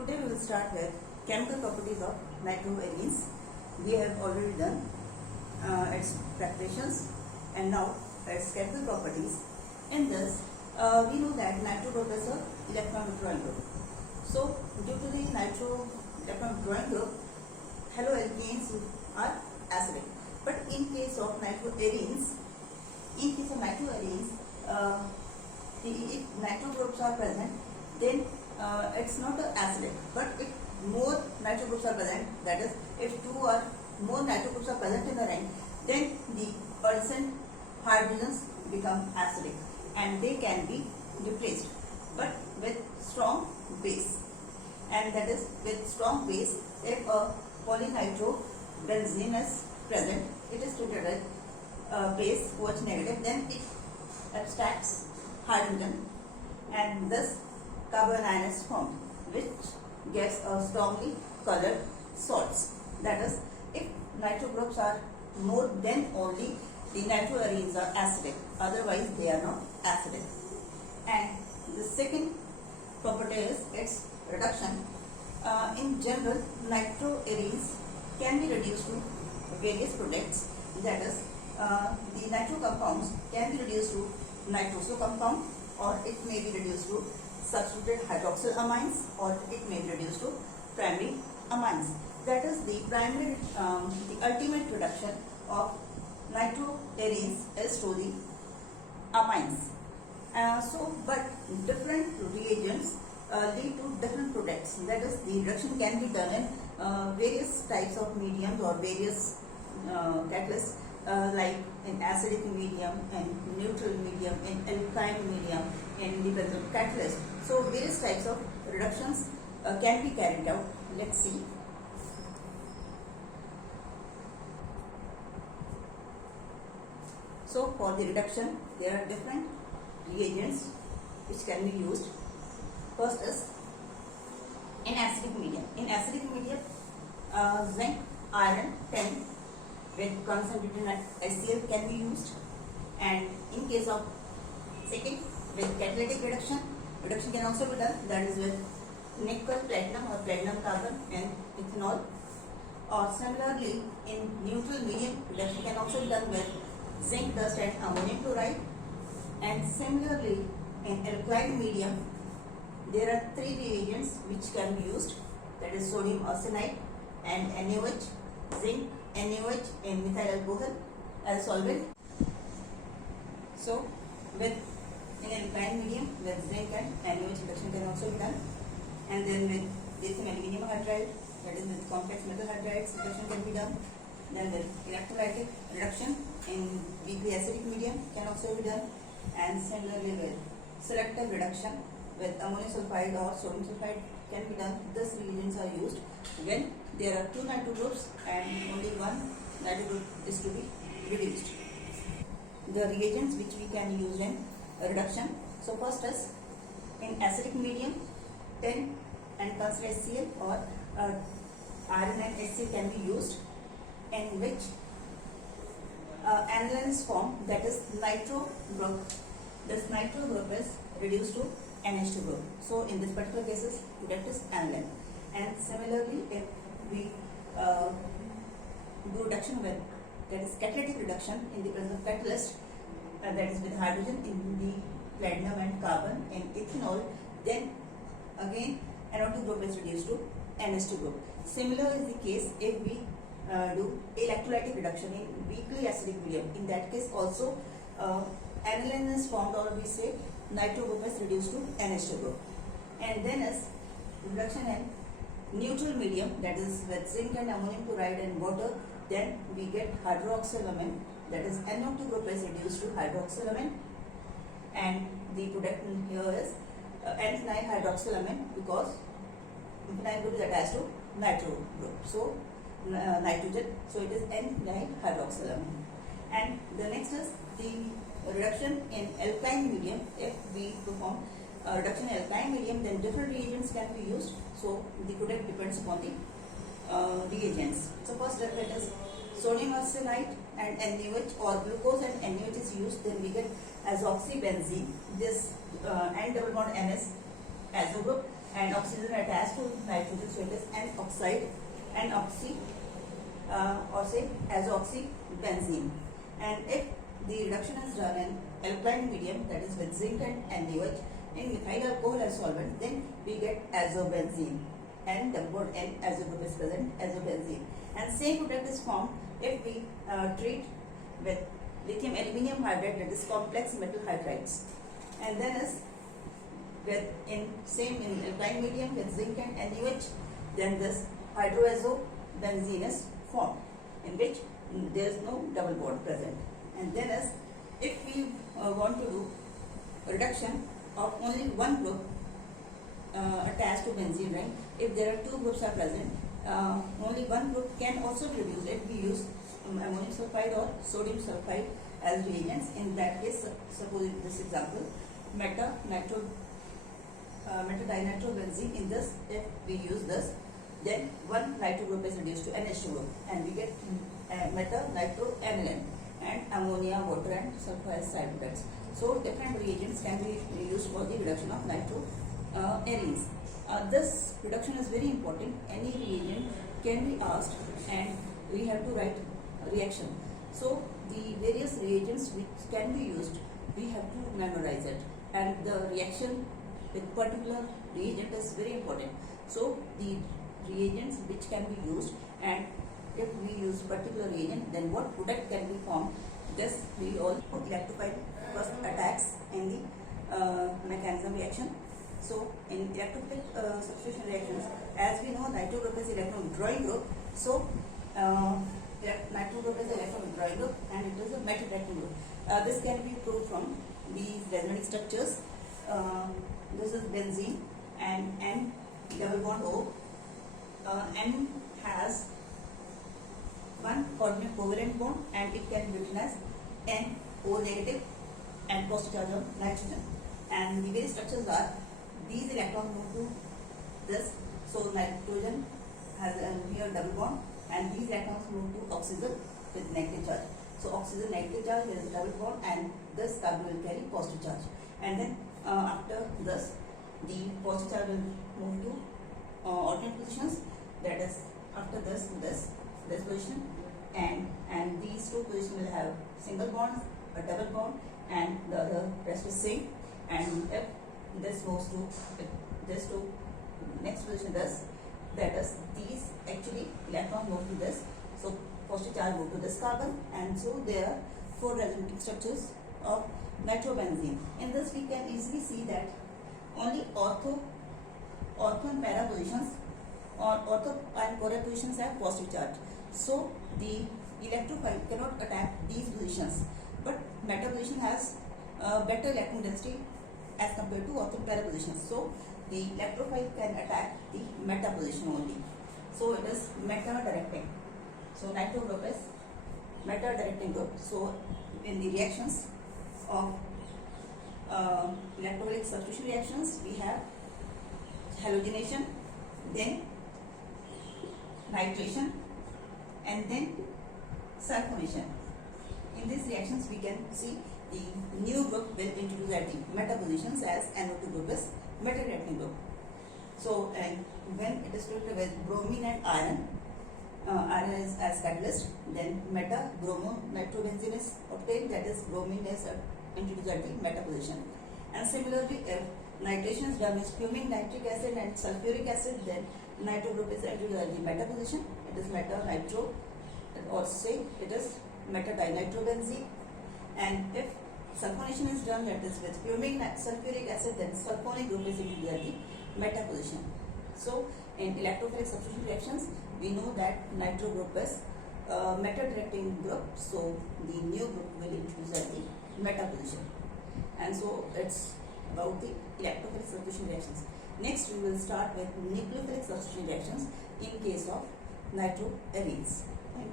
Today we will start with chemical properties of nitroarenes. We have already done its preparations and now its chemical properties. In this, we know that nitro group is a electron withdrawing group. So, due to the nitro electron withdrawing group, haloalkanes are acidic. But in case of nitroarenes, if nitro groups are present, then it's not acidic, but if more nitro groups are present, that is, if two or more nitro groups are present in the ring, then the percent hydrogens become acidic and they can be replaced, but with strong base. And that is, with strong base, if a polynitrobenzene is present, it is treated as base OH negative, then it abstracts hydrogen and thus carbon ion is formed, which gives a strongly colored salts. That is, if nitro groups are more, then only the nitroarenes are acidic, otherwise they are not acidic. And the second property is its reduction. In general, nitroarenes can be reduced to various products. That is, the nitro compounds can be reduced to nitroso compound, or it may be reduced to substituted hydroxyl amines, or it may be reduced to primary amines. That is, the primary, the ultimate reduction of nitroarenes is to the amines. But different reagents lead to different products. That is, the reduction can be done in various types of mediums or various catalysts, like in acidic medium, and neutral medium, in alkyne medium, in the presence of catalyst. So various types of reductions can be carried out. Let's see. So for the reduction, there are different reagents which can be used. First is in acidic medium. In acidic medium, zinc, iron, tin with concentrated HCl can be used. And in case of second, with catalytic reduction can also be done. That is with nickel, platinum or platinum carbon and ethanol. Or similarly, in neutral medium, reduction can also be done with zinc dust and ammonium chloride. And similarly, in alkaline medium, there are three reagents which can be used. That is sodium arsenide and NaOH, zinc, NaOH and methyl alcohol as solvent. So, with in alkaline medium, with zinc and NaOH reduction can also be done. And then with lithium aluminium hydride, that is with complex metal hydrides, reduction can be done. Then with electrolytic reduction in weakly acidic medium can also be done. And similarly with selective reduction with ammonium sulfide or sodium sulfide can be done. These reagents are used when there are two nitro groups and only one nitro group is to be reduced. The reagents which we can use in reduction. So first is in acidic medium, tin and concentrated HCl or iron and HCl can be used, in which aniline is formed, that is nitro group. This nitro group is reduced to NH2 group. So in this particular cases, product is aniline. And similarly, if we do reduction with, that is catalytic reduction in the presence of catalyst, that is with hydrogen in the platinum and carbon and ethanol, then again NO2 group is reduced to NH2 group. Similar is the case if we do electrolytic reduction in weakly acidic medium. In that case also aniline is formed, or we say nitro group is reduced to NH2 group. And then is reduction in neutral medium, that is with zinc and ammonium chloride and water, then we get hydroxylamine, that is NO2 group is reduced to hydroxylamine, and the product here is N-phenyl hydroxylamine, because phenyl group is attached to nitro group, so nitrogen, so it is N-phenyl hydroxylamine. And the next is the reduction in alkyne medium. If we perform reduction in alkyne medium, then different reagents can be used. So the product depends upon the reagents. So first if it is sodium arsenide and NaOH, or glucose and NaOH is used, then we get azoxybenzene. This N double bond NS azo group, and oxygen attached to nitrogen, so it is an oxide, an oxy, or say azoxybenzene. And if the reduction is done in alkaline medium, that is with zinc and NaOH, in methyl alcohol as solvent, then we get azobenzene, and the word N azo group is present, azobenzene. And same product is formed if we treat with lithium aluminium hydride, that is complex metal hydrides. And then is with in alkaline medium with zinc and NaOH, then this hydroazobenzene is formed, in which there is no double bond present. And then as if we want to do reduction of only one group attached to benzene ring, if there are two groups are present, only one group can also be reduced if we use ammonium sulfide or sodium sulfide as reagents. In that case, suppose in this example, metadienitrobenzene, in this if we use this, then one nitro group is reduced to NH2 group, and we get meta-nitroaniline and ammonia, water and sulfur side products. So different reagents can be used for the reduction of nitroarenes. This reduction is very important. Any reagent can be asked and we have to write reaction. So the various reagents which can be used, we have to memorize it, and the reaction with particular reagent is very important. So the reagents which can be used, and if we use particular reagent, then what product can be formed, this we all electrophile first attacks in the mechanism reaction. So in electrophilic substitution reactions, as we know, nitro group is electron withdrawing group. So nitro group is electron withdrawing group, and it is a metal reacting group. This can be proved from these resonance structures. This is benzene and N double bond O. N has one coordinate covalent bond, and it can be written as NO negative and positive charge of nitrogen. And the various structures are, these electrons move to this, so nitrogen has here double bond, and these electrons move to oxygen with negative charge. So oxygen negative charge, here is a double bond, and this carbon will carry positive charge. And then after this, the positive charge will move to alternate positions, that is after this to this position, and these two positions will have single bonds, a double bond, and the other rest is same. And if this moves to this to next position, thus that is these actually electrons move to this, so positive charge move to this carbon, and so there are four resonating structures of nitrobenzene. In this we can easily see that only ortho and para positions, or ortho and para positions have positive charge. So the electrophile cannot attack these positions, but meta position has better electron density as compared to ortho and para positions. So the electrophile can attack the meta position only. So it is meta directing. So nitro group is meta directing group. So in the reactions of electrophilic substitution reactions, we have halogenation, then nitration, and then sulfonation. In these reactions, we can see the new group will introduce at the meta positions, as NO2 group is meta reacting group. So, and when it is treated with bromine and iron, iron is as catalyst, then meta bromo nitrobenzene is obtained, that is bromine is introduced at the meta position. And similarly, if nitration is done with fuming nitric acid and sulfuric acid, then nitro group is introduced at the meta position. It is meta nitro, or say it is meta dinitrobenzene. And if sulfonation is done, that is with fuming sulfuric acid, then sulfonic group is introduced at the meta position. So in electrophilic substitution reactions, we know that nitro group is meta directing group, so the new group will introduce at the meta position. And so it's about the electrophilic substitution reactions. Next, we will start with nucleophilic substitution reactions in case of nitroarenes. Thank you.